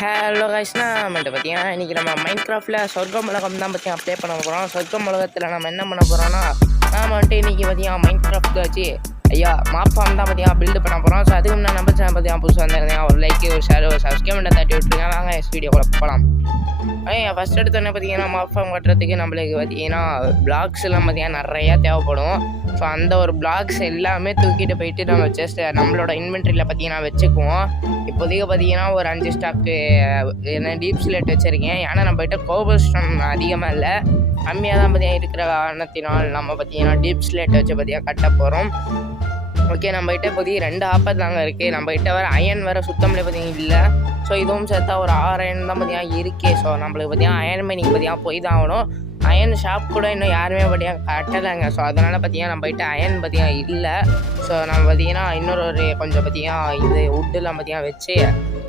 Hello கைஸ்னா நம்மள்ட்ட பார்த்தீங்கன்னா இன்றைக்கி நம்ம மைண்ட் கிராஃப்டில் சொர்க்கம் உலகம் தான் பற்றி அப்ளை பண்ண போகிறோம். சொர்க்கம் உலகத்தில் நம்ம என்ன பண்ண போகிறோம்னா நாம் வந்துட்டு இன்றைக்கி பார்த்தீங்கன்னா மைண்ட் கிராஃப்ட் வச்சு மாப் ஃபார்ம் தான் பார்த்தீங்கன்னா பில்டு பண்ண போகிறோம். ஸோ அதுக்கு முன்னாடி நம்ம சேனல் பார்த்தீங்கன்னா புதுசாக வந்திருந்தேன். ஒரு லைக் ஒரு ஷேர் ஒரு சப்ஸ்கிரைப் தட்டி விட்டுருங்க. வாங்க வீடியோக்குள்ள போகலாம். ஃபஸ்ட் எடுத்தோன்னே பார்த்தீங்கன்னா மாப் ஃபார்ம் கட்டுறதுக்கு நம்மளுக்கு பார்த்தீங்கன்னா பிளாக்ஸ் எல்லாம் பார்த்தீங்கன்னா நிறையா தேவைப்படும். ஸோ அந்த ஒரு பிளாக்ஸ் எல்லாமே தூக்கிட்டு போயிட்டு நம்ம ஜஸ்ட் நம்மளோட இன்வென்ட்ரியில் பார்த்தீங்கன்னா வச்சுக்குவோம். இப்போதைக்கு பார்த்தீங்கன்னா ஒரு 5 ஸ்டாக்கு டீப் ஸ்லேட் வச்சுருக்கேன். ஏன்னா நம்மகிட்ட கோபல் ஸ்டோன் அதிகமாக இல்லை, கம்மியாக தான் பார்த்தீங்கன்னா இருக்கிற காரணத்தினால் நம்ம பார்த்தீங்கன்னா டீப் ஸ்லேட் வச்சு பார்த்தீங்கன்னா கட்ட போகிறோம். ஓகே, நம்மகிட்ட இப்போதைக்கு 2 ஆப்பர் தாங்க இருக்குது. நம்மகிட்ட வேறு அயன் வேறு சுத்தம்லேயே பார்த்தீங்கன்னா இல்லை. ஸோ இதுவும் சேர்த்தா ஒரு 6 அயன் தான் பார்த்தீங்கன்னா இருக்குது. ஸோ நம்மளுக்கு பார்த்தீங்கன்னா அயன் மைனிங் பார்த்தீங்கன்னா போய் தான் ஆகணும். அயன் ஷாப் கூட இன்னும் யாருமே பார்த்தீங்கன்னா கட்டலைங்க. ஸோ அதனால் பார்த்தீங்கன்னா நம்மகிட்ட அயன் பார்த்தீங்கன்னா இல்லை. ஸோ நம்ம பார்த்தீங்கன்னா இன்னொரு கொஞ்சம் பார்த்தீங்கன்னா இது வுட்டெலாம் பார்த்தீங்கன்னா வச்சு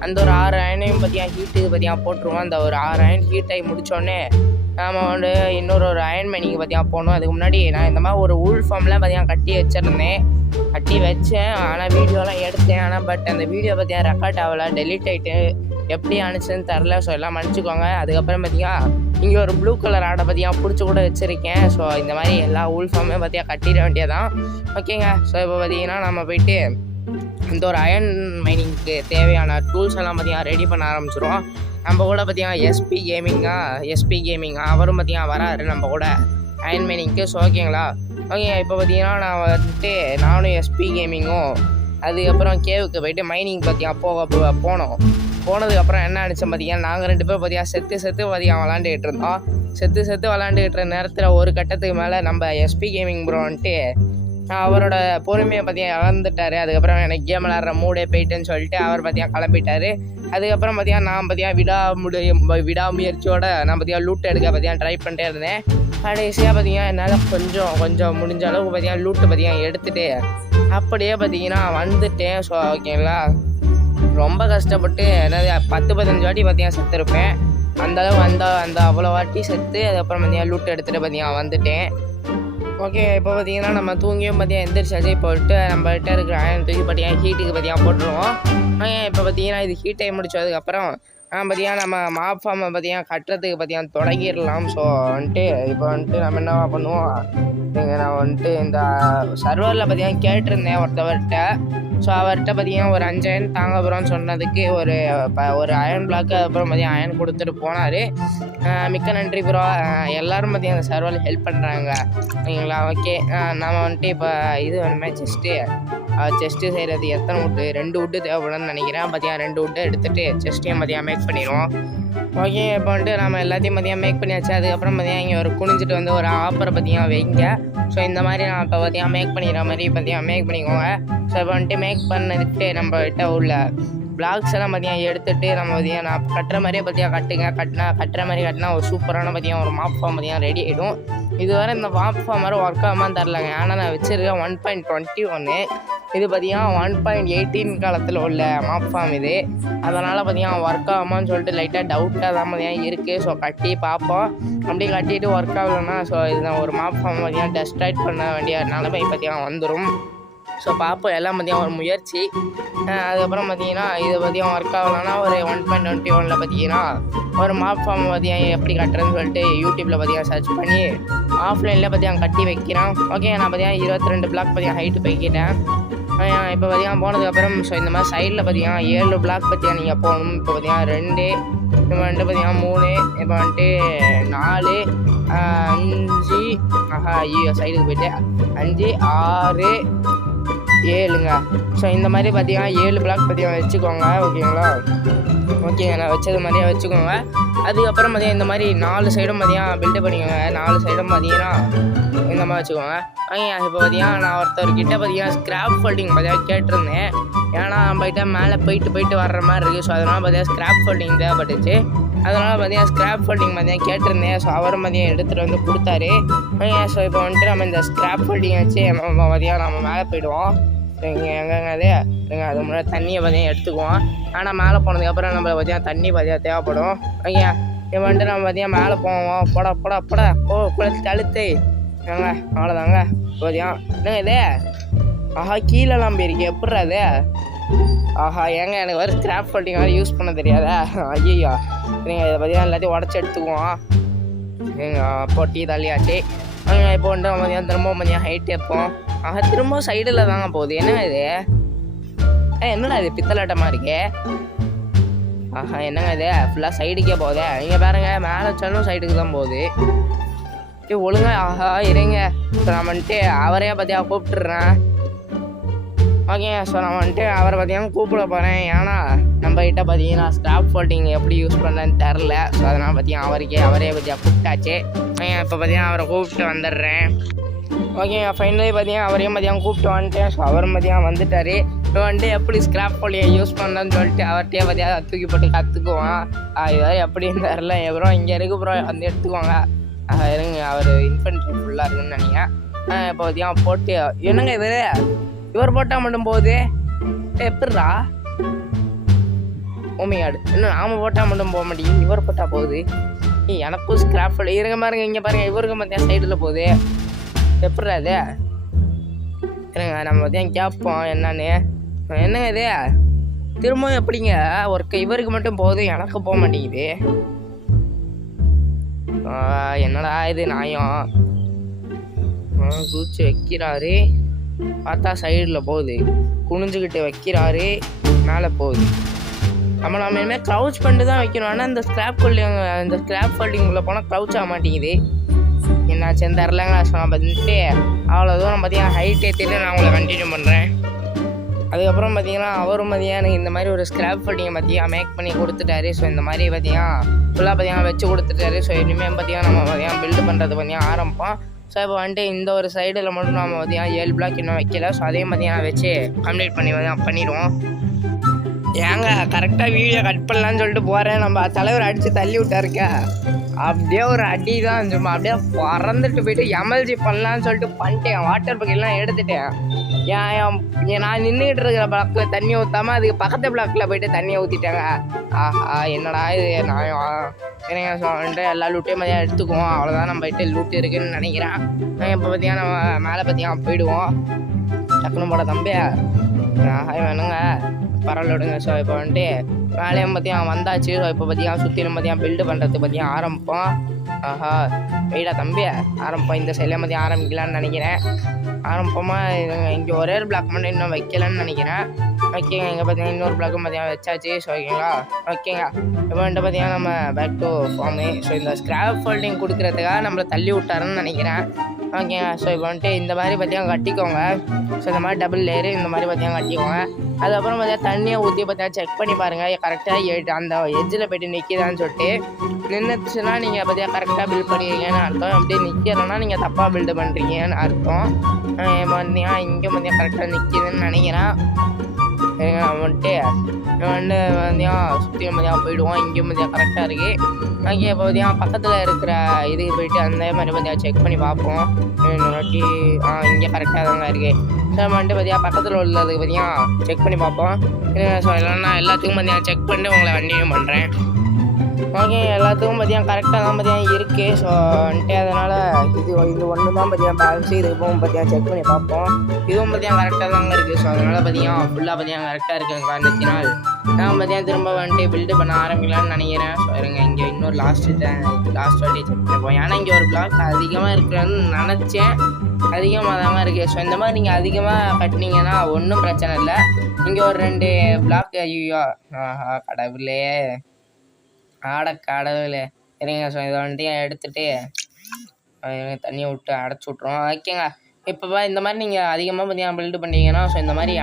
அந்த ஒரு 6 அயனையும் பார்த்தீங்கன்னா ஹீட்டுக்கு பார்த்தீங்கன்னா போட்டுருவோம். அந்த ஒரு 6 அயன் ஹீட் ஆகி முடித்தோடனே நாம் வந்து இன்னொரு அயன் மைனிங் பார்த்தீங்கன்னா போகணும். அதுக்கு முன்னாடி நான் இந்த மாதிரி ஒரு ஊல் ஃபார்மில் பார்த்தீங்கன்னா கட்டி வச்சேன். ஆனால் வீடியோலாம் எடுத்தேன். ஆனால் பட் அந்த வீடியோ பார்த்தீங்கன்னா ரெக்கார்ட் ஆகலை, டெலிட் ஆகிட்டு எப்படி அனுச்சுன்னு தெரில. ஸோ எல்லாம் மன்னிச்சுக்கோங்க. அதுக்கப்புறம் பார்த்தீங்கன்னா இங்கே ஒரு ப்ளூ கலர் ஆடை பார்த்தீங்கன்னா பிடிச்சி கூட வச்சுருக்கேன். ஸோ இந்த மாதிரி எல்லா ஊல் ஃபார்மே பார்த்தீங்கன்னா கட்டிட வேண்டியதான். ஓகேங்க, ஸோ இப்போ பார்த்தீங்கன்னா நம்ம போயிட்டு இந்த ஒரு அயன் மைனிங்க்கு தேவையான டூல்ஸ் எல்லாம் பார்த்தீங்கன்னா ரெடி பண்ண ஆரம்பிச்சிடுவோம். நம்ம கூட பார்த்தீங்கன்னா எஸ்பி கேமிங்கா அவரும் பார்த்தீங்கன்னா வராரு நம்ம கூட அயன் மைனிங்க்கு. ஸோ ஓகேங்களா. ஓகே, இப்போ பார்த்தீங்கன்னா நான் வந்துட்டு நானும் எஸ்பி கேமிங்கும் அதுக்கப்புறம் கேவுக்கு போயிட்டு மைனிங் பார்த்தீங்கன்னா போனதுக்கப்புறம் என்ன ஆனிச்சோம் பார்த்தீங்கன்னா நாங்கள் 2 பேர் பார்த்தீங்கன்னா செத்து பார்த்தீங்கன்னா விளாண்டுக்கிட்டு இருந்தோம். செத்து விளாண்டுக்கிட்டு நேரத்தில் ஒரு கட்டத்துக்கு மேலே நம்ம எஸ்பி கேமிங் ப்ரோ வந்துட்டு அவரோட பொறுமையை பார்த்தீங்கன்னா இழந்துட்டார். அதுக்கப்புறம் எனக்கு கேம் விளாட்ற மூடே போயிட்டுன்னு சொல்லிட்டு அவர் பார்த்தீங்கன்னா கிளம்பிட்டார். அதுக்கப்புறம் பார்த்தீங்கன்னா நான் பார்த்தீங்கன்னா விடாமுயற்சியோட நான் பார்த்தீங்கன்னா லூட் எடுக்க பார்த்தீங்கன்னா ட்ரை பண்ணிட்டே இருந்தேன். கடைசியாக பார்த்தீங்கன்னா என்னால் கொஞ்சம் முடிஞ்ச அளவுக்கு பார்த்தீங்கன்னா லூட்டு பார்த்தீங்கன்னா எடுத்துகிட்டு அப்படியே பார்த்தீங்கன்னா வந்துட்டேன். ஸோ ஓகேங்களா, ரொம்ப கஷ்டப்பட்டு என்னது 10-15 வாட்டி பார்த்தீங்கன்னா செத்துருப்பேன். அந்தளவு அந்த அவ்வளோ வாட்டி செத்து அதுக்கப்புறம் பார்த்தீங்கன்னா லூட் எடுத்துகிட்டு பார்த்தீங்கன்னா வந்துட்டேன். ஓகே, இப்போ பார்த்தீங்கன்னா நம்ம தூங்கியும் பார்த்தீங்கன்னா எந்திரிச்சாச்சு. இப்போ நம்மகிட்ட இருக்கிற அயன் தூக்கி பார்த்தீங்கன்னா ஹீட்டுக்கு பார்த்தீங்கன்னா போட்டுருவோம். இப்போ பார்த்தீங்கன்னா இது ஹீட் ஆகி முடிச்சதுக்கப்புறம் பார்த்தீங்கன்னா நம்ம மாப் ஃபார்மை பார்த்தீங்கன்னா கட்டுறதுக்கு பார்த்தீங்கன்னா தொடங்கிடலாம். ஸோ இப்போ நம்ம என்ன பண்ணுவோம், நான் வந்துட்டு இந்த சர்வரில் பார்த்தீங்கன்னா கேட்டிருந்தேன் ஒருத்தவர்கிட்ட. ஸோ அவர்கிட்ட பார்த்தீங்கன்னா ஒரு 5 அயன் தாங்க போகிறோன்னு சொன்னதுக்கு ஒரு அயன் பிளாக்கு அதுக்கப்புறம் பார்த்தீங்கன்னா அயன் கொடுத்துட்டு போனார். மிக்க நன்றி ப்ரோ. எல்லோரும் பார்த்தீங்கன்னா அந்த சர்வரில் ஹெல்ப் பண்ணுறாங்க. ஓகேங்களா. ஓகே, நம்ம வந்துட்டு இப்போ இது வேணுமே செஸ்ட்டு செய்கிறது எத்தனை வுட்டு 2 வுட்டு தேவைப்படும்னு நினைக்கிறேன். பார்த்தீங்கன்னா 2 வுட்டு எடுத்துகிட்டு செஸ்ட்டையும் பார்த்தீங்கன்னா மேக் பண்ணிடுவோம். ஓகே, இப்போ வந்துட்டு நம்ம எல்லாத்தையும் பார்த்தீங்கன்னா மேக் பண்ணியாச்சு. அதுக்கப்புறம் பார்த்தீங்கன்னா இங்கே ஒரு குனிஞ்சிட்டு வந்து ஒரு ஆப்பரை பார்த்தீங்கன்னா வைங்க. ஸோ இந்த மாதிரி நான் இப்போ பார்த்தீங்கன்னா மேக் பண்ணிக்கிற மாதிரி பார்த்தீங்கன்னா மேக் பண்ணிக்கோங்க. ஸோ இப்போ வந்துட்டு மேக் பண்ணதுக்கு நம்மகிட்ட உள்ள பிளாக்ஸ் எல்லாம் பார்த்தீங்கன்னா எடுத்துகிட்டு நம்ம பார்த்தீங்கன்னா நான் கட்டுற மாதிரியே பார்த்தீங்கன்னா கட்டுற மாதிரி கட்டினா ஒரு சூப்பரான பார்த்தீங்கன்னா ஒரு மாப் ஃபார்ம் பார்த்தீங்கன்னா ரெடி ஆகிடும். இதுவரை இந்த மாப் ஃபார்ம் மாதிரி ஒர்க் ஆகாமல் தரலாங்க. ஆனால் நான் வச்சுருக்கேன் 1.21. இது பார்த்தீங்கன்னா 1.18 காலத்தில் உள்ள மாப் ஃபார்ம் இது. அதனால் பார்த்தீங்கன்னா ஒர்க் ஆகாமான்னு சொல்லிட்டு லைட்டாக டவுட்டாக தான் பார்த்தீங்கன்னா இருக்குது. ஸோ கட்டி பார்ப்போம். அப்படியே கட்டிட்டு ஒர்க் ஆகலைன்னா ஸோ இதுதான் ஒரு மாப் ஃபார்ம் பார்த்தீங்கன்னா டெஸ்ட்ராய்ட் பண்ண வேண்டிய நிலைமை பார்த்தீங்கன்னா வந்துடும். ஸோ பார்ப்போம், எல்லாம் பார்த்தீங்கன்னா ஒரு முயற்சி. அதுக்கப்புறம் பார்த்தீங்கன்னா இது பார்த்தீங்கன்னா ஒர்க் ஆகலைன்னா ஒரு 1.21 பார்த்தீங்கன்னா ஒரு மாப் ஃபார்ம் பார்த்தீங்கன்னா எப்படி கட்டுறதுன்னு சொல்லிட்டு யூடியூப்பில் பார்த்தீங்கன்னா சர்ச் பண்ணி ஆஃப்லைனில் பார்த்தீங்கன்னா கட்டி வைக்கிறேன். ஓகே, நான் பார்த்தீங்கன்னா 22 பிளாக் பார்த்தீங்கன்னா ஹைட்டு போய்க்கிட்டேன். இப்போ பார்த்தீங்கன்னா போனதுக்கப்புறம் ஸோ இந்த மாதிரி சைடில் பார்த்தீங்கன்னா 7 பிளாக் பார்த்தீங்கன்னா நீங்கள் போகணும். இப்போ பார்த்தீங்கன்னா 2, இப்போ வந்துட்டு பார்த்தீங்கன்னா 3, இப்போ வந்துட்டு 4, 5 சைடுக்கு போய்ட்டு 5, 6, 7ங்க. ஸோ இந்த மாதிரி பார்த்தீங்கன்னா 7 பிளாக் பார்த்தீங்கன்னா வச்சுக்கோங்க. ஓகேங்களா. ஓகேங்க, நான் வச்சது மாதிரியே வச்சுக்கோங்க. அதுக்கப்புறம் பார்த்தீங்கன்னா இந்த மாதிரி 4 சைடும் பார்த்தீங்கன்னா பில்டு பண்ணிக்கோங்க. 4 சைடும் பார்த்தீங்கன்னா இந்த மாதிரி வச்சுக்கோங்க. இப்போ பார்த்தீங்கன்னா நான் ஒருத்தர்கிட்ட பார்த்தீங்கன்னா ஸ்க்ராப் ஃபோல்டிங் பார்த்தீங்கன்னா கேட்டிருந்தேன். ஏன்னா நம்மகிட்ட மேலே போயிட்டு வர்ற மாதிரி இருக்குது. ஸோ அதனால் பார்த்தீங்கன்னா ஸ்க்ராப் ஃபோல்டிங் தேவைப்பட்டுச்சு. அதனால் பார்த்தீங்கன்னா ஸ்க்ராப் ஃபோல்டிங் பார்த்தீங்கன்னா கேட்டிருந்தேன். ஸோ அவரும் பார்த்தீங்கன்னா எடுத்துகிட்டு வந்து கொடுத்தாரு. ஸோ இப்போ வந்துட்டு நம்ம இந்த ஸ்க்ராப் ஃபோல்டிங் வச்சு பார்த்தீங்கன்னா நம்ம மேலே போயிடுவோம். எங்கேங்க அது முன்னாடி தண்ணியை பார்த்தீங்கன்னா எடுத்துக்குவோம். ஆனால் மேலே போனதுக்கப்புறம் நம்ம பார்த்தீங்கன்னா தண்ணி பார்த்தீங்கன்னா தேவைப்படும். ஓகே, இப்போ வந்துட்டு நம்ம பார்த்தீங்கன்னா மேலே போவோம். போட தழுத்து ஏங்க அவ்வளோதாங்க. பார்த்தீங்கன்னா என்னங்க இது கீழெல்லாம் போயிருக்கு. எப்பட்றா அது ஆஹா ஏங்க எனக்கு வேறு ஸ்கிராப் ஃபோல்டிங் வேறு யூஸ் பண்ண தெரியாதா? ஐயோ சரிங்க, இதை பார்த்தீங்கன்னா எல்லாத்தையும் உடச்சி எடுத்துக்குவோம். போட்டி தள்ளியாச்சு. இப்போ வந்து மதியம் திரும்பவும் மதியம் ஹைட் வைப்போம். திரும்பவும் சைடில் தாங்க போகுது. என்ன இது? என்னடா இது பித்தலாட்டமாக இருக்கே? என்னங்க இது ஃபுல்லாக சைடுக்கே போகுது. நீங்கள் பாருங்க, மேலே வச்சாலும் சைடுக்கு தான் போகுது. ஒழுங்கா இருங்க. ஸோ நான் வந்துட்டு அவரையே பார்த்தியா கூப்பிட்டுறேன். ஓகே, ஸோ நான் வந்துட்டு அவரை பார்த்தீங்கன்னா கூப்பிட போகிறேன். ஏன்னா நம்மகிட்ட பார்த்தீங்கன்னா ஸ்கிராப் ஃபோல்டிங் எப்படி யூஸ் பண்ணுறேன்னு தெரில. ஸோ அதனால் பார்த்தீங்கன்னா அவரே பார்த்தியா கூப்பிட்டாச்சு. இப்போ பார்த்தீங்கன்னா அவரை கூப்பிட்டு வந்துடுறேன். ஓகே, ஃபைனலி பார்த்தீங்கன்னா அவரையும் மதியம் கூப்பிட்டு வந்துட்டேன். ஸோ அவரும் மதியம் வந்துட்டார். இப்போ வந்துட்டு எப்படி ஸ்கிராப் ஃபோல்டிங்கை யூஸ் பண்ணலான்னு சொல்லிட்டு அவர்கிட்டயே பார்த்தியா தூக்கி போட்டு கற்றுக்குவான். இது எப்படின்னு தெரில. எவரும் இங்கே இருக்கு ப்ரோ வந்து எடுத்துக்குவாங்க. இருங்க, அவர் இன்ஃபென்ட்ரி ஃபுல்லாக இருக்குன்னு நினைக்கிறேன். இப்போ பார்த்தியா போட்டு என்னங்க இவர் போட்டால் மட்டும் போகுது. எப்படிரா ஓமையாடு? இன்னும் நாம் போட்டால் மட்டும் போக மாட்டேங்குது, இவர் போட்டால் போகுது. எனக்கும் ஸ்கிராப் ஃபோல்டிங் இருங்க பாருங்க. இங்கே பாருங்கள், இவருக்கும் பார்த்தியா சைடில் போகுது. எப்படிரா இது? இருங்க நம்ம பார்த்தியா கேட்போம் என்னன்னு. என்னங்க இது திரும்பவும் எப்படிங்க இவருக்கு மட்டும் போகுது, எனக்கு போக மாட்டேங்குது. என்னடா இது நியாயம்? குச்சி வைக்கிறாரு, பார்த்தா சைடில் போகுது. குனிஞ்சுக்கிட்டு வைக்கிறாரு, மேலே போகுது. நம்ம இனிமேல் க்ரௌச் பண்ணிட்டு தான் வைக்கணும். ஆனால் இந்த ஸ்கிராப் ஃபோல்டிங்குள்ளே போனால் க்ரௌச் ஆக மாட்டேங்குது. என்னாச்சுன்னு தெரிலங்க. ஸோ நான் வந்துட்டு அவ்வளோ தூரம் பார்த்தீங்கன்னா ஹைட் ஏற்றிட்டு நான் உங்களை கண்டினியூ பண்ணுறேன். அதுக்கப்புறம் பார்த்தீங்கன்னா அவரும் பார்த்தீங்கன்னா எனக்கு இந்த மாதிரி ஒரு ஸ்கிராப் ஃபோல்டிங்கை பார்த்தீங்கன்னா மேக் பண்ணி கொடுத்துட்டாரு. ஸோ இந்த மாதிரி பார்த்தீங்கன்னா ஃபுல்லாக பார்த்தீங்கன்னா வச்சு கொடுத்துட்டாரு. ஸோ இனிமேல் பார்த்தீங்கன்னா நம்ம பார்த்தீங்கன்னா பில்டு பண்ணுறது பார்த்தீங்கன்னா ஆரம்பிப்போம். ஸோ இப்போ வந்துட்டு இந்த ஒரு சைடில் மட்டும் நம்ம பார்த்தீங்கன்னா 7 பிளாக் இன்னும் வைக்கல. ஸோ அதையும் பார்த்தீங்கன்னா வச்சு கம்ப்ளீட் பண்ணிடுவோம். ஏங்க கரெக்டாக வீடியோ கட் பண்ணலான்னு சொல்லிட்டு போகிறேன். நம்ம தலைவர் அடித்து தள்ளி விட்டாருக்க. அப்படியே ஒரு அடி தான் சும்மா அப்படியே பறந்துட்டு போயிட்டு எம்எல்ஜி பண்ணலான்னு சொல்லிட்டு பண்ணிட்டேன். வாட்டர் பக்கெட்லாம் எடுத்துட்டேன். நான் நின்றுக்கிட்டு இருக்கிற பிளாக்கில் தண்ணி ஊற்றாமல் அதுக்கு பக்கத்து பிளாக்கில் போயிட்டு தண்ணியை ஊற்றிட்டாங்க. என்னடா இது சரிங்க. ஸோ வந்துட்டு எல்லா லூட்டையும் மதியம் எடுத்துக்குவோம். அவ்வளோதான் நம்ம போயிட்டு லூட்டு இருக்குதுன்னு நினைக்கிறேன். இப்போ பார்த்தீங்கன்னா நம்ம மேலே பார்த்தீங்கன்னா போயிடுவோம். டக்குன்னு போட தம்பியா வேணுங்க பரவாயில்ல விடுங்க. ஸோ இப்போ வந்துட்டு வேலையும் பார்த்தீங்கன்னா வந்தாச்சு. ஸோ இப்போ பார்த்தீங்கன்னா சுற்றிலும் பார்த்தீங்கன்னா பில்டு பண்ணுறதுக்கு பார்த்தீங்கன்னா ஆரம்பிப்போம். வெயிடா தம்பி ஆரம்பிப்போம். இந்த சைட்லேயும் பார்த்தீங்கன்னா ஆரம்பிக்கலான்னு நினைக்கிறேன். ஆரம்பிப்போமா? இங்கே ஒரே ஒரு பிளாக் மட்டும் இன்னும் வைக்கலன்னு நினைக்கிறேன். ஓகேங்க, இங்கே பார்த்தீங்கன்னா இன்னொரு பிளாக்கும் பார்த்தீங்கன்னா வச்சாச்சு. ஸோ ஓகேங்களா? ஓகேங்க, இப்போ வந்துட்டு பார்த்தீங்கன்னா நம்ம பேக் டு ஃபார்மு. ஸோ இந்த ஸ்கிராப் ஃபோல்டிங் கொடுக்குறதுக்காக நம்மளை தள்ளி விட்டாருன்னு நினைக்கிறேன். ஓகேங்க, ஸோ இப்போ வந்துட்டு இந்த மாதிரி பார்த்தீங்கன்னா கட்டிக்கோங்க. ஸோ இந்த மாதிரி டபுள் லேயரு இந்த மாதிரி பார்த்தீங்கன்னா கட்டிக்கோங்க. அதுக்கப்புறம் பார்த்தீங்கன்னா தண்ணியை ஊற்றி பார்த்தீங்கன்னா செக் பண்ணி பாருங்கள் கரெக்டாக அந்த எட்ஜில் போய்ட்டு நிற்கிதான்னு சொல்லிட்டு. நின்றுச்சுன்னா நீங்கள் பார்த்தீங்கன்னா கரெக்டாக பில்ட் பண்ணிடுறீங்கன்னு அர்த்தம். அப்படியே நிற்கிறேன்னா நீங்கள் தப்பாக பில்டு பண்ணுறீங்கன்னு அர்த்தம். பார்த்தீங்கன்னா இங்கே பார்த்தீங்கன்னா கரெக்டாக நிற்கிதுன்னு நினைக்கிறேன். வந்துட்டு பார்த்தீங்கன்னா சுற்றியும் மதியம் போயிடுவோம். இங்கேயும் மதியம் கரெக்டாக இருக்குது. ஓகே, இப்போ பார்த்தீங்கன்னா பக்கத்தில் இருக்கிற இதுக்கு போயிட்டு அந்த மாதிரி பார்த்தீங்கன்னா செக் பண்ணி பார்ப்போம். இன்னொரு வாட்டி இங்கே கரெக்டாக தாங்க இருக்குது. ஸோ வந்துட்டு பார்த்தீங்கன்னா பக்கத்தில் உள்ளதுக்கு பார்த்தீங்கன்னா செக் பண்ணி பார்ப்போம். ஸோ இல்லைன்னா எல்லாத்துக்கும் பார்த்தீங்கன்னா செக் பண்ணிட்டு உங்களை கண்டினியூ பண்ணுறேன். ஓகே, எல்லாத்துக்கும் பார்த்தீங்கன்னா கரெக்டாக தான் பார்த்தீங்கன்னா இருக்குது. ஸோ வந்துட்டு அதனால் இது ஒன்று தான் பார்த்தீங்கன்னா பேலன்ஸு. இதுக்கும் பார்த்தீங்கன்னா செக் பண்ணி பார்ப்போம். இதுவும் பார்த்தீங்கன்னா கரெக்டாக தாங்க இருக்குது. ஸோ அதனால் பார்த்தீங்கன்னா ஃபுல்லாக பார்த்தீங்கன்னா கரெக்டாக இருக்குது காரணத்தினால் நான் பார்த்தீங்கன்னா திரும்ப வந்துட்டு பில்டு பண்ண ஆரம்பிக்கலான்னு நினைக்கிறேன். ஸோ இருங்க, இங்கே இன்னொரு லாஸ்ட் வாட்டி செக் பண்ணிப்போம். ஏன்னா இங்கே ஒரு பிளாக் அதிகமாக இருக்குன்னு நினச்சேன். அதிகமாக தாங்க இருக்குது. ஸோ இந்த மாதிரி நீங்கள் அதிகமாக கட்டினீங்கன்னா ஒன்றும் பிரச்சனை இல்லை. இங்கே ஒரு 2 பிளாக் ஐயோ கடவுளே கடவுளே இருங்க. ஸோ இதை வந்துட்டு எடுத்துகிட்டு தண்ணியை விட்டு அடைச்சி விட்ருவோம். ஓகேங்க, இப்போ இந்த மாதிரி நீங்கள் அதிகமாக பார்த்தீங்கன்னா பில்டு பண்ணிங்கன்னா ஸோ இந்த மாதிரி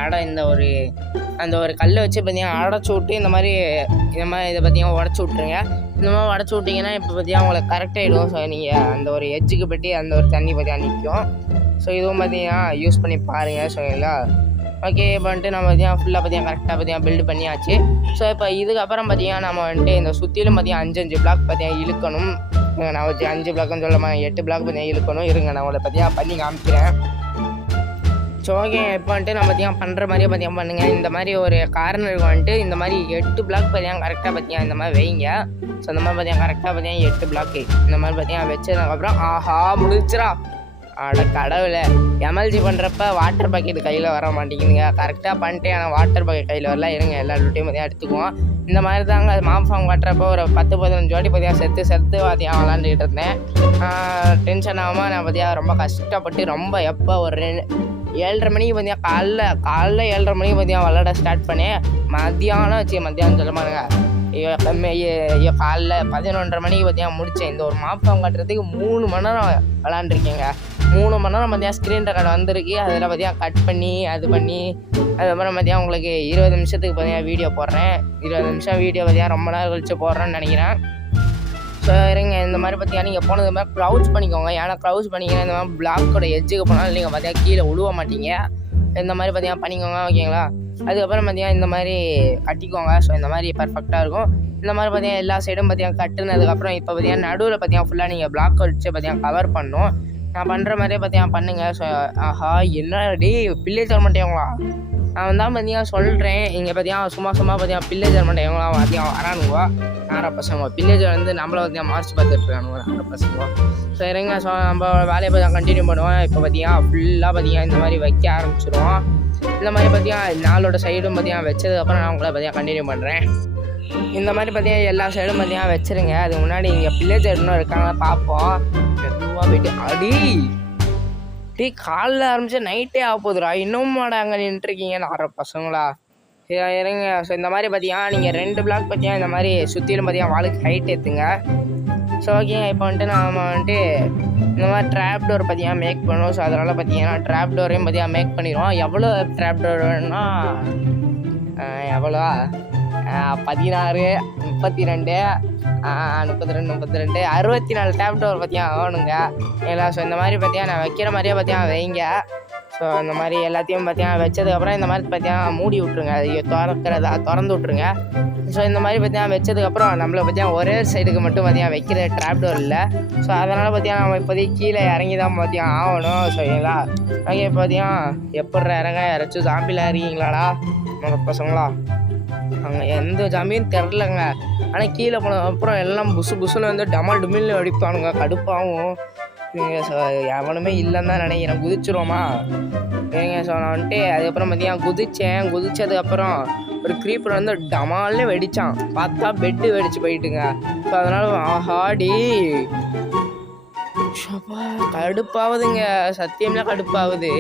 அந்த ஒரு கல்லை வச்சு பார்த்தீங்கன்னா அடைச்சி விட்டு இந்த மாதிரி இதை பார்த்தீங்கன்னா உடச்சி விட்ருங்க. இந்த மாதிரி உடச்சி விட்டிங்கன்னா இப்போ பார்த்தீங்கன்னா உங்களுக்கு கரெக்டாகிடும். ஸோ நீங்கள் அந்த ஒரு எட்ஜுக்கு பற்றி அந்த ஒரு தண்ணி பார்த்தீங்கன்னா நிற்கும். ஸோ இதுவும் பார்த்தீங்கன்னா யூஸ் பண்ணி பாருங்கள். ஸோ எல்லாம் ஓகே, இப்போ வந்துட்டு நம்ம பார்த்தீங்கன்னா ஃபுல்லாக பார்த்தீங்கன்னா கரெக்டாக பார்த்தீங்கன்னா பில்டு பண்ணியாச்சு. ஸோ இப்போ இதுக்கப்புறம் பார்த்தீங்கன்னா நம்ம வந்துட்டு இந்த சுற்றிலும் பார்த்தீங்கன்னா 5 பிளாக் பார்த்தீங்கன்னா இழுக்கணும். நான் வச்சு 5 பிளாக்குன்னு சொல்லாமல் 8 பிளாக் பார்த்தீங்கன்னா இழுக்கணும். இருங்க, நான் உங்களை பார்த்தீங்கன்னா பண்ணி காமிக்கிறேன். ஸோ ஓகே, இப்போ வந்துட்டு நம்ம பார்த்தீங்கன்னா பண்ணுற மாதிரியே பார்த்தீங்கன்னா பண்ணுங்கள். இந்த மாதிரி ஒரு கார்னருக்கு வந்துட்டு இந்த மாதிரி 8 பிளாக் பார்த்தீங்கன்னா கரெக்டாக பார்த்தீங்கன்னா இந்த மாதிரி வைங்க. ஸோ இந்த மாதிரி பார்த்தீங்கன்னா கரெக்டாக பார்த்தீங்கன்னா 8 பிளாக்கு இந்த மாதிரி பார்த்தீங்கன்னா வச்சதுக்கப்புறம் முடிச்சிடா அட கடவுளே, எம்எல்ஜி பண்ணுறப்ப வாட்டர் பக்கெட் கையில் வர மாட்டேங்குதுங்க. கரெக்டாக பண்ணிட்டு ஆனால் வாட்டர் பக்கெட் கையில் வரல. இருங்க எல்லா லூட்டையும் பார்த்தீங்கன்னா எடுத்துக்குவோம். இந்த மாதிரி தாங்க மாப் ஃபார்ம் கட்டுறப்போ ஒரு 10-15 வாட்டி பார்த்தீங்கன்னா செத்து பார்த்தீங்கன்னா விளாண்டுக்கிட்டு இருந்தேன். டென்ஷன் ஆகாமல் நான் பார்த்தீங்கன்னா ரொம்ப கஷ்டப்பட்டு ரொம்ப எப்போ ஒரு 7:30 மணிக்கு பார்த்தீங்கன்னா காலைல 7:30 மணிக்கு பார்த்தீங்கன்னா விளாட ஸ்டார்ட் பண்ணேன். மத்தியானம் சொல்ல மாட்டேங்க. ஐயோ காலைல 11:30 மணிக்கு பார்த்தீங்கன்னா முடித்தேன். இந்த ஒரு மாப் ஃபார்ம் கட்டுறதுக்கு 3 மணி நேரம் விளாண்டுருக்கேங்க. 3 மணி நேரம் பார்த்தீங்கன்னா ஸ்க்ரீன் ரெக்கார்டு வந்திருக்கு. அதில் பார்த்தீங்கன்னா கட் பண்ணி அது பண்ணி அதுக்கப்புறம் பார்த்தீங்கன்னா உங்களுக்கு 20 நிமிஷத்துக்கு பார்த்தீங்கன்னா வீடியோ போடுறேன். 20 நிமிஷம் வீடியோ பார்த்தீங்கன்னா ரொம்ப நேரம் கழிச்சு போடுறேன்னு நினைக்கிறேன். ஸோ இருங்க இந்த மாதிரி பார்த்தீங்கன்னா நீங்கள் போனது மாதிரி க்ரௌச் பண்ணிக்கோங்க. ஏன்னா க்ரௌச் பண்ணிங்கன்னா இந்த மாதிரி பிளாக்கோட எட்ஜுக்கு போனாலும் நீங்கள் பார்த்தீங்கன்னா கீழே விழுவ மாட்டீங்க. இந்த மாதிரி பார்த்தீங்கன்னா பண்ணிக்கோங்க, ஓகேங்களா? அதுக்கப்புறம் பார்த்தீங்கன்னா இந்த மாதிரி கட்டிக்கோங்க. ஸோ இந்த மாதிரி பர்ஃபெக்டாக இருக்கும். இந்த மாதிரி பார்த்தீங்கன்னா எல்லா சைடும் பார்த்தீங்கன்னா கட்டுனதுக்கப்புறம் இப்போ பார்த்தீங்கன்னா நடுவில் பார்த்தீங்கன்னா ஃபுல்லாக நீங்கள் பிளாக் வச்சு பார்த்தீங்கன்னா கவர் பண்ணணும். நான் பண்ணுற மாதிரியே பார்த்தீங்கன்னா பண்ணுங்கள். ஸோ ஆஹா என்ன பில்லேஜர் மாட்டேங்களா? நான் தான் பார்த்தீங்கன்னா சொல்கிறேன். இங்கே பார்த்தீங்கன்னா சும்மா பார்த்தீங்கன்னா பில்லேஜர் மாட்டேங்களா பார்த்தீங்கன்னா வரானுங்க நார பசங்க. பில்லேஜர் வந்து நம்மளை பார்த்தீங்கன்னா மார்ச் பார்த்துட்ருக்கானுங்க நார பசங்க. ஸோ இருங்க. ஸோ நம்ம வேலையை பார்த்தீங்கன்னா கண்டினியூ பண்ணுவோம். இப்போ பார்த்தீங்கன்னா ஃபுல்லாக பார்த்தீங்கன்னா இந்த மாதிரி வைக்க ஆரம்பிச்சிடுவோம். இந்த மாதிரி பார்த்தீங்கன்னா நாளோட சைடும் பார்த்தீங்கன்னா வச்சதுக்கப்புறம் நான் உங்களை பார்த்தீங்கன்னா கண்டினியூ பண்ணுறேன். இந்த மாதிரி பார்த்தீங்கன்னா எல்லா சைடும் பார்த்தீங்கன்னா வச்சுருங்க. அதுக்கு முன்னாடி இங்கே பில்லேஜர் இன்னும் இருக்காங்க பார்ப்போம். மெதுவாக போயிட்டு காலைல ஆரம்பிச்சு நைட்டே ஆக போகுதுடா, இன்னும் அங்கே நின்றுருக்கீங்க நார பசங்களா. இருங்க. ஸோ இந்த மாதிரி பார்த்தீங்கன்னா நீங்கள் 2 பிளாக் பார்த்தீங்கன்னா இந்த மாதிரி சுற்றிலும் பார்த்தீங்கன்னா வாளுக்கு ஹைட் ஏற்றுங்க. ஸோ ஓகேங்க. இப்போ வந்துட்டு நாம் வந்துட்டு இந்த மாதிரி ட்ராப் டோர் பார்த்தீங்கன்னா மேக் பண்ணுவோம். ஸோ அதனால் பார்த்தீங்கன்னா ட்ராப் டோரையும் பார்த்தீங்கன்னா மேக் பண்ணிடுவோம். எவ்வளோ ட்ராப் டோர் வேணும்னா எவ்வளோ 16, 32, 64 ட்ராப் டோர் பார்த்தீங்கன்னா ஆகணுங்க. இல்லை ஸோ இந்த மாதிரி பார்த்தீங்கன்னா நான் வைக்கிற மாதிரியே பார்த்தீங்கன்னா வைங்க. ஸோ இந்த மாதிரி எல்லாத்தையும் பார்த்தீங்கன்னா வச்சதுக்கப்புறம் இந்த மாதிரி பார்த்தீங்கன்னா மூடி விட்ருங்க. அது திறந்து விட்ருங்க. ஸோ இந்த மாதிரி பார்த்தீங்கன்னா வச்சதுக்கப்புறம் நம்மளை பார்த்தீங்கன்னா ஒரே சைடுக்கு மட்டும் பார்த்தீங்கன்னா வைக்கிற ட்ராப் டோர் இல்லை. ஸோ அதனால் பார்த்தீங்கன்னா நம்ம இப்போதைக்கு கீழே இறங்கி தான் பார்த்தீங்கன்னா ஆகணும். சரிங்களா? ஓகே. பார்த்தீங்கன்னா எப்படி இறங்க யாராச்சும் ஜாம்பியில் இறங்கிங்களாடா நம்ம பசங்களா? அங்கே எந்த ஜாம்பியும் தெரிலங்க. ஆனால் கீழே போன அப்புறம் எல்லாம் புசுன்னு வந்து டமால் டுமில்னு அடிப்பானுங்க. கடுப்பாகவும் எவனுமே இல்லைன்னு தான் நினைக்கிறேன். குதிச்சிருவோமா? சரிங்க. ஸோ நான் வந்துட்டு அதுக்கப்புறம் பார்த்தீங்கன்னா குதிச்சதுக்கப்புறம் ஒரு க்ரீப்பர் வந்து டமால்னு வெடித்தான். பார்த்தா பெட்டு வெடிச்சு போயிட்டுங்க. ஸோ அதனால் ஆஹாடி கடுப்பாகுதுங்க. சத்தியம்லாம் கடுப்பாகுது.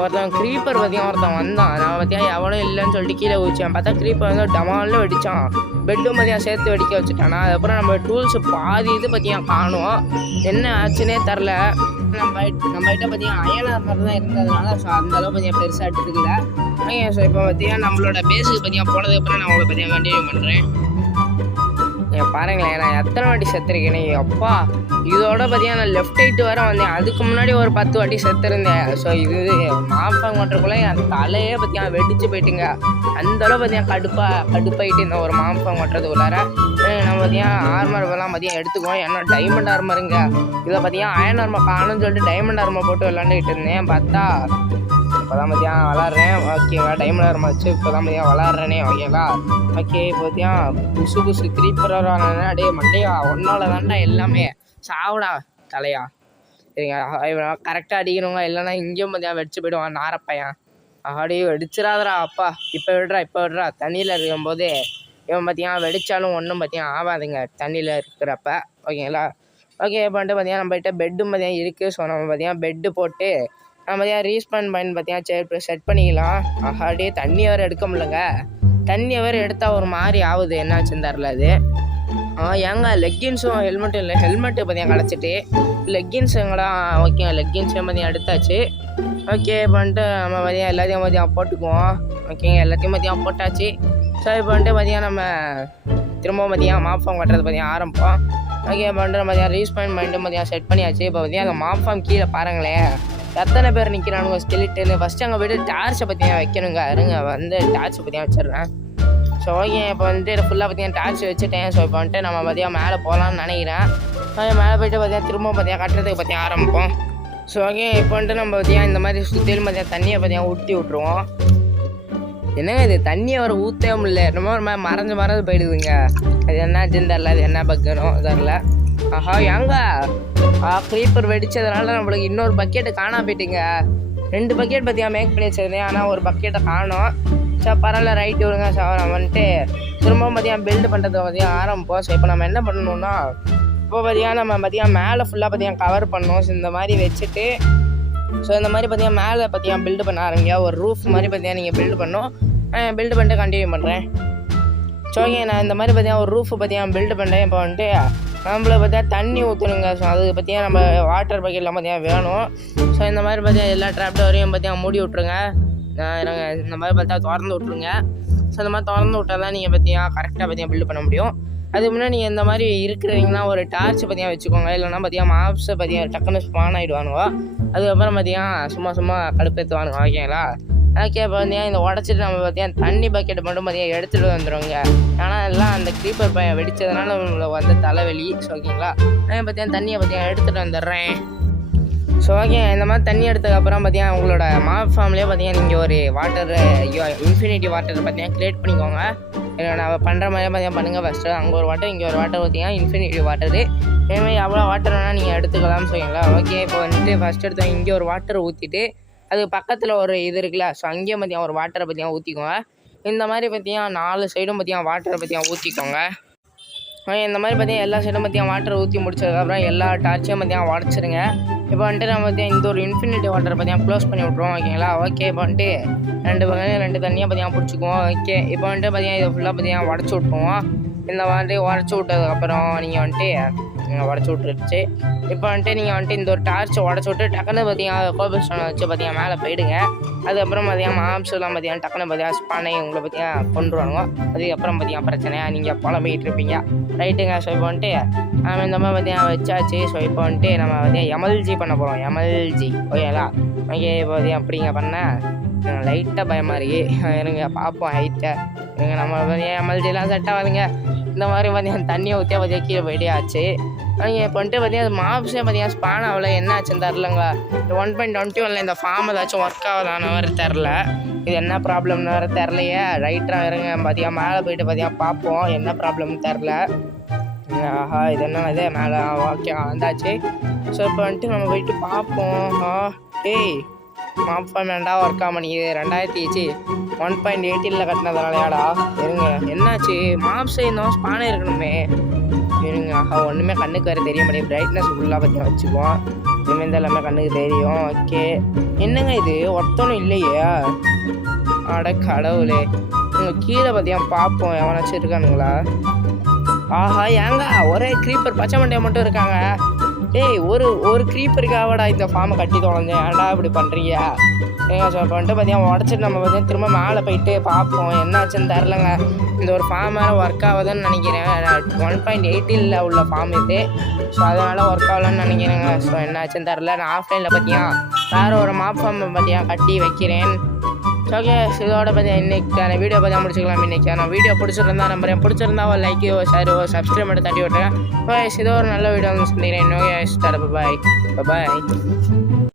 ஒருத்தன் க்ரீப்பர் ஒருத்தன் வந்தான். நான் பார்த்தீங்கன்னா எவனும் இல்லைன்னு சொல்லிட்டு கீழே குதிச்சேன். பார்த்தா க்ரீப்பர் வந்து டமால்னு வெடித்தான். பெட்டும் பார்த்தீங்கன்னா சேர்த்து வெடிக்க வச்சுட்டானா. அதுக்கப்புறம் நம்ம டூல்ஸ் பாதி இது பார்த்தீங்கன்னா காணும். என்ன ஆச்சுன்னே தெரில. நம்மகிட்ட பார்த்தீங்கன்னா அயன் ஆர்மர் தான் இருந்ததுனால ஸோ அந்தளவு பார்த்தீங்கன்னா பெருசாக எடுத்துக்கல. ஸோ இப்போ பார்த்தீங்கன்னா நம்மளோட பேஸுக்கு பார்த்தீங்கன்னா போனதுக்கப்புறம் நான் உங்களை பார்த்தீங்கன்னா கண்டினியூ பண்ணுறேன். பாருங்களேன் நான் எத்தனை வாட்டி செத்துருக்கேனே அப்பா. இதோட பார்த்தீங்கன்னா நான் லெஃப்ட் ஹைட்டு வர வந்தேன். அதுக்கு முன்னாடி ஒரு 10 வாட்டி செத்துருந்தேன். ஸோ இது மாஃபாங் பண்ணுறக்குள்ள என் தலையே பார்த்தீங்கன்னா வெடிச்சு போயிட்டுங்க. அந்தளவு பார்த்தீங்கன்னா கடுப்பாயிட்டு இந்த ஒரு மாஃபாங் பண்ணுறது உள்ளார நம்ம பார்த்தீங்கன்னா ஆர்மர் எல்லாம் பார்த்தீங்கன்னா எடுத்துக்குவோம். ஏன்னா டைமண்ட் ஆர்மருங்க. இதில் பார்த்தீங்கன்னா அயன் ஆர்மர் காணும்னு சொல்லிட்டு டைமண்ட் ஆர்மர் போட்டு விளாண்டுக்கிட்டு இருந்தேன். பார்த்தா இப்போ தான் பார்த்தீங்கன்னா விளாட்றேன். ஓகேவா? டைமண்ட் ஆர்மர் வச்சு இப்போ தான் பார்த்தீங்கன்னா விளாட்றேனே. ஓகேங்களா? ஓகே. இப்போ பார்த்தீங்கன்னா புசு க்ரீப்பராக அடே மண்டையா ஒன்னால தான்டா எல்லாமே சாவுடா தலையா. சரிங்க. கரெக்டாக அடிக்கணுங்க. இல்லைன்னா இங்கேயும் பார்த்தீங்கன்னா வெடிச்சு போய்டுவான் நாரப்பையன். ஆடி வெடிச்சிடாதரா அப்பா. இப்போ விடுறா தண்ணியில் இருக்கும்போது இவன் பார்த்தீங்கன்னா வெடித்தாலும் ஒன்றும் பார்த்தீங்கன்னா ஆகாதுங்க தண்ணியில் இருக்கிறப்ப. ஓகேங்களா? ஓகே. இப்போ வந்துட்டு பார்த்தீங்கன்னா நம்மகிட்ட பெட்டும் பார்த்தீங்கன்னா இருக்குது. ஸோ நம்ம பார்த்தீங்கன்னா பெட்டு போட்டு நம்ம பார்த்தீங்கன்னா ரீஸ்பான் பாயிண்ட் பார்த்தீங்கன்னா செட் பண்ணிக்கலாம். ஆஹாடி தண்ணி வேறு எடுக்க முடியலங்க. தண்ணியை வேறு எடுத்தால் ஒரு மாதிரி ஆகுது. என்னாச்சுன்னு தெரில அது. ஏங்க லெக்கின்ஸும் ஹெல்மெட்டும் இல்லை. ஹெல்மெட்டு பார்த்தீங்கன்னா கிடச்சிட்டு லெக்கின்ஸுங்களா? ஓகேங்க. லெக்கின்ஸையும் பார்த்தீங்கன்னா எடுத்தாச்சு. ஓகே. இப்போ வந்துட்டு நம்ம பார்த்தீங்கன்னா எல்லாத்தையும் பார்த்தீங்கன்னா போட்டுக்குவோம். ஓகேங்க. எல்லாத்தையும் பார்த்தீங்கன்னா போட்டாச்சு. ஸோ இப்போ வந்துட்டு பார்த்தீங்கன்னா நம்ம திரும்பவும் பார்த்தீங்கன்னா மாப் ஃபார்ம் கட்டுறது பார்த்தீங்கன்னா ஆரம்பிப்போம். ஓகே. இப்போ வந்துட்டு பார்த்தீங்கன்னா ரீஸ்பான் பாயிண்ட்டும் பார்த்தீங்கன்னா செட் பண்ணியாச்சு. இப்போ பார்த்தீங்கன்னா அந்த மாப் ஃபார்ம் கீழே பாருங்களேன் எத்தனை பேர் நிற்கிறானுங்க ஸ்கெலிட்டனு. ஃபஸ்ட்டு அங்கே போய்ட்டு டார்ச்சை பார்த்தீங்கன்னா வைக்கணுங்க. இருங்க வந்து டார்ச்சை பார்த்தீங்கன்னா வச்சிடுறேன். So okay. இப்போ வந்துட்டு ஃபுல்லாக பார்த்தீங்கன்னா டார்ச் வச்சுட்டேன். ஸோ இப்போ வந்துட்டு நம்ம பார்த்தீங்கன்னா மேலே போகலான்னு நினைக்கிறேன். மேலே போய்ட்டு பார்த்தீங்கன்னா திரும்ப பார்த்தீங்கன்னா கட்டுறதுக்கு பார்த்தீங்கன்னா ஆரம்பிப்போம். So okay. இப்போ வந்துட்டு நம்ம பார்த்தீங்கன்னா இந்த மாதிரி சுற்றிலும் பார்த்தீங்கன்னா தண்ணியை பார்த்தீங்கன்னா ஊற்றி விட்ருவோம். என்னங்க இது தண்ணியை வர ஊற்றவே முடியல. ரொம்ப ஒரு மாதிரி மறைஞ்சு போயிடுதுங்க. அது என்னாச்சுன்னு தெரில. அது என்ன பக்கணும் தெரில. ஆஹா ஏங்க க்ரீப்பர் வெடிச்சதுனால நம்மளுக்கு இன்னொரு பக்கெட்டு காணா போயிட்டுங்க. 2 பக்கெட் பற்றியா மேக் பண்ணி வச்சிருந்தேன், ஆனால் ஒரு பக்கெட்டை காணோம். சரி பரவாயில்ல, ரைட்டு விடுங்க. நம்ம வந்துட்டு திரும்பவும் பார்த்தீங்கன்னா பில்டு பண்ணுறதுக்கு பார்த்தீங்கன்னா ஆரம்பிப்போம். ஸோ இப்போ நம்ம என்ன பண்ணணும்னா, இப்போ பார்த்தீங்கன்னா நம்ம பார்த்தீங்கன்னா மேலே ஃபுல்லாக பார்த்தீங்கன்னா கவர் பண்ணணும். ஸோ இந்த மாதிரி வச்சுட்டு இந்த மாதிரி பார்த்தீங்கன்னா மேலே பார்த்தீங்கன்னா பில்டு பண்ண ஆரம்பிங்க. ஒரு ரூஃப் மாதிரி பார்த்தீங்கன்னா நீங்கள் பில்டு பண்ணணும். பில்டு பண்ணிட்டு கண்டினியூ பண்ணுறேன். ஸோ ஓகே, நான் இந்த மாதிரி பார்த்தீங்கன்னா ஒரு ரூஃபு பார்த்தீங்கன்னா பில்டு பண்ணுறேன். இப்போ வந்துட்டு நம்மளை பார்த்தீங்கன்னா தண்ணி ஊற்றணுங்க. ஸோ அதுக்கு பார்த்தீங்கன்னா நம்ம வாட்டர் பக்கெட்லாம் பார்த்தீங்கன்னா வேணும். ஸோ இந்த மாதிரி பார்த்தீங்கன்னா எல்லா ட்ராப்ட வரையும் பார்த்தீங்கன்னா மூடி விட்ருங்க. இந்த மாதிரி பார்த்தா திறந்து விட்ருங்க. ஸோ இந்த மாதிரி திறந்து விட்டால் தான் நீங்கள் பார்த்தீங்கன்னா கரெக்டாக பார்த்தீங்கன்னா பில்டு பண்ண முடியும். அதுக்கு முன்னாடி நீங்கள் இந்த மாதிரி இருக்கிறீங்கன்னா ஒரு டார்ச் பார்த்தீங்கன்னா வச்சுக்கோங்க. இல்லைன்னா பார்த்தீங்கன்னா மாப்ஸை பார்த்தீங்கன்னா டக்குன்னு ஸ்பான் ஆகிடுவானுவோ. அதுக்கப்புறம் பார்த்தீங்கன்னா சும்மா கடுப்பேற்றுவானுங்க. ஓகேங்களா? ஓகே, இப்போ பார்த்தீங்கன்னா இந்த உடச்சிட்டு நம்ம பார்த்தீங்கன்னா தண்ணி பக்கெட் மட்டும் பார்த்தீங்கன்னா எடுத்துகிட்டு வந்துடுவோங்க. ஆனால் எல்லாம் அந்த க்ரீப்பர் பையன் வெடித்ததுனால நம்மளுக்கு வந்து தலைவலி. ஸோ ஓகேங்களா, நான் பார்த்தீங்கன்னா தண்ணியை பார்த்தீங்கன்னா எடுத்துகிட்டு வந்துடுறேன். ஸோ ஓகே, இந்த மாதிரி தண்ணி எடுத்ததுக்கப்புறம் பார்த்தீங்கன்னா உங்களோட மாப் ஃபார்ம்லேயே பார்த்தீங்கன்னா நீங்கள் ஒரு வாட்டர் இன்ஃபினிட்டி வாட்டர் பார்த்தீங்கன்னா க்ரியேட் பண்ணிக்கோங்க. நான் பண்ணுற மாதிரியே பார்த்தீங்கன்னா பண்ணுங்கள். ஃபஸ்ட்டு அங்கே ஒரு வாட்டர், இங்கே ஒரு வாட்டர் பார்த்தீங்கன்னா இன்ஃபினிட்டி வாட்டரு. இதேமாதிரி எவ்வளோ வாட்டர் வேணால் நீங்கள் எடுத்துக்கலாம். சரிங்களா? ஓகே, இப்போ வந்துட்டு ஃபஸ்ட் எடுத்து இங்கே ஒரு வாட்டர் ஊற்றிட்டு அதுக்கு பக்கத்தில் ஒரு இது இருக்குல்ல, ஸோ அங்கேயும் பார்த்தீங்கன்னா ஒரு வாட்டரை பார்த்தீங்கன்னா ஊற்றிக்கோங்க. இந்த மாதிரி பார்த்தீங்கன்னா 4 சைடும் பார்த்தீங்கன்னா வாட்டரை பார்த்தீங்கன்னா ஊற்றிக்கோங்க. இந்த மாதிரி பார்த்தீங்கன்னா எல்லா சைடும் பார்த்தீங்கன்னா வாட்டரை ஊற்றி முடிச்சதுக்கப்புறம் எல்லா டார்ச்சையும் பார்த்தீங்கன்னா உடச்சிருங்க. இப்போ வந்துட்டு நம்ம பார்த்தீங்கன்னா இந்த ஒரு இன்ஃபினிட்டி வாட்டரை பார்த்தீங்கன்னா க்ளோஸ் பண்ணி விட்ருவோம். ஓகேங்களா? ஓகே, இப்போ வந்துட்டு 2 பக்கம் 2 தண்ணியாக பார்த்தீங்கன்னா பிடிச்சிக்குவோம். ஓகே, இப்போ வந்துட்டு பார்த்தீங்கன்னா இதை ஃபுல்லாக பார்த்தீங்கன்னா உடச்சி விட்ருவோம். இந்த மாதிரி உடச்சி விட்டதுக்கப்புறம் நீங்கள் வந்துட்டு உடச்சி விட்டுருச்சு. இப்போ வந்துட்டு நீங்கள் வந்துட்டு இந்த ஒரு டார்ச்சை உடச்சி விட்டு டக்குன்னு பார்த்தீங்கன்னா கோபல் ஸ்டோனை வச்சு பார்த்தீங்கன்னா மேலே போயிடுங்க. அதுக்கப்புறம் பார்த்தீங்கன்னா மாப்ஸ்லாம் பார்த்தீங்கன்னா டக்குன்னு பார்த்தீங்கன்னா ஸ்பானை உங்களை பார்த்தீங்கன்னா கொண்டுருவானுங்க. அதுக்கப்புறம் பார்த்தீங்கன்னா பிரச்சனையாக நீங்கள் புலம்பிக்கிட்டு இருப்பீங்க. ரைட்டுங்க. ஸோ இப்போ வந்துட்டு நம்ம இந்த மாதிரி பார்த்தீங்கன்னா வச்சாச்சு. ஸோ இப்போ வந்துட்டு நம்ம பார்த்தீங்கன்னா எம்எல்ஜி பண்ண போகிறோம். எம்எல்ஜி ஓகேங்களா? ஓகே, இப்போ பார்த்தீங்கன்னா அப்படிங்க பண்ணேன் லைட்டாக பயமாக இருக்கு. இருங்க பார்ப்போம் ஹைட்டை. இருங்க, நம்ம பார்த்தீங்கன்னா எம்எல்ஜிலாம் செட் ஆகாதுங்க. இந்த மாதிரி பார்த்தீங்கன்னா தண்ணியை ஊற்றியா பார்த்தீங்கன்னா கீழே போயிட்டே ஆச்சு. நீங்கள் இப்போ வந்துட்டு பார்த்தீங்கன்னா மாப்ஸே பார்த்தீங்கன்னா ஸ்பான் ஆகல. என்ன ஆச்சுன்னு தெரிலங்களா? இந்த 1.21 இந்த ஃபார்ம் ஏதாச்சும் ஒர்க் ஆகுதான வேறு தெரில. இது என்ன ப்ராப்ளம்னு வேறு தெரிலையே. ரைட்டாக இருங்க பார்த்தீங்கன்னா மேலே போயிட்டு பார்த்தீங்கன்னா பார்ப்போம் என்ன ப்ராப்ளம்னு தெரில. ஆஹா, இது என்ன இது மேலே ஓகே வந்தாச்சு. ஸோ இப்போ வந்துட்டு நம்ம போயிட்டு பார்ப்போம். ஏய், மாப் ஃபார்ம் வேண்டா ஒர்க் ஆக பண்ணிக்குது. 1.18 கட்டினதுனாலயாடா? இருங்க, என்னாச்சு? மாப்ஸே இன்னும் ஸ்பானே இருக்கணுமே. இருங்க, ஒன்றுமே கண்ணுக்கு வேறு தெரிய மாட்டேங்குது. பிரைட்னஸ் ஃபுல்லாக பற்றி வச்சுக்குவோம். இனிமேல் இந்த எல்லாமே கண்ணுக்கு தெரியும். ஓகே, என்னங்க இது ஒருத்தனும் இல்லையே? அட கடவுளே, உங்கள் கீழே பார்த்தீங்கன்னா பார்ப்போம் எவனாச்சும் இருக்கானுங்களா? ஆஹா, ஏங்க ஒரே க்ரீப்பர் பச்சை மண்டையை மட்டும் இருக்காங்க. ஏய், ஒரு க்ரீப்பருக்காகடா இந்த ஃபார்மை கட்டி தொலைஞ்சேன். ஏன்டா இப்படி பண்ணுறீங்க? ஏங்க ஸோ இப்போ வந்துட்டு பார்த்தீங்கன்னா உடச்சிட்டு நம்ம பார்த்தீங்கன்னா திரும்ப மேலே போயிட்டு பார்ப்போம் என்னாச்சுன்னு தெரிலங்க. இந்த ஒரு ஃபார்ம் வேறு ஒர்க் ஆகுதுன்னு நினைக்கிறேன். 1.18 உள்ள ஃபார்ம் இது. ஸோ அதனால் ஒர்க் ஆகலன்னு நினைக்கிறேங்க. ஸோ என்னாச்சுன்னு தெரில. நான் ஆஃப்லைனில் பார்த்தீங்கன்னா வேறு ஒரு மாப் ஃபார்ம் பார்த்தீங்கன்னா கட்டி வைக்கிறேன். ஓகே, இதோட பார்த்தீங்கன்னா இன்றைக்கான வீடியோ பார்த்தா முடிச்சுக்கலாம். இன்றைக்கான வீடியோ பிடிச்சிருந்தா நம்புறேன். பிடிச்சிருந்தா ஒரு லைக்கோ ஷேரோ சப்ஸ்கிரைப் பண்ணி தட்டி விட்டுருங்க. இதோ ஒரு நல்ல வீடியோ வந்து சந்திக்கிறேன். பாய்.